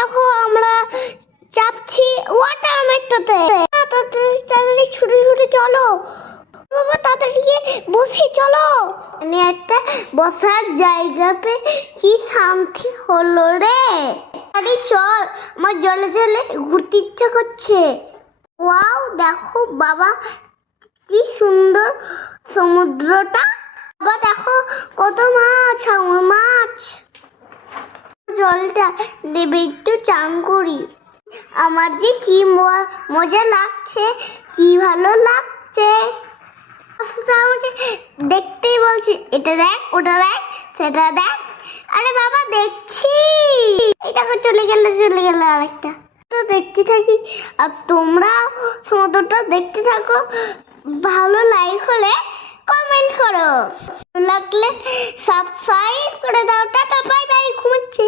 দেখো আমরা চাপছি ওয়াটার মেট্রোতে। তাড়াতাড়ি ছুটে ছুটে চলো বাবা, তাড়াতাড়ি বসে চলো। মানে একটা বসার জায়গা পে কি শান্তি হলো রে। আরে চল, আমার জলে জলে ঘুরতে ইচ্ছা করছে। ওয়াও দেখো বাবা কি সুন্দর সমুদ্রটা। বাবা দেখো কত মাছ, হাঙর মাছ। জলটা নেবে একটু চান করি। আমার যে কি মজা লাগছে, কি ভালো লাগছে। আমাকে দেখতেই বলছি এটা দেখ, ওটা দেখ, সেটা দেখ। আরে বাবা দেখছি, এটাকে চলে গেল আরেকটা। তো দেখতে থাকি আর তোমরা সমুদ্রটা দেখতে থাকো। ভালো লাইক হলে কমেন্ট করো, লাগলে সাবস্ক্রাইব করে দাও। টাটা বাই বাই, ঘুমাচ্ছি।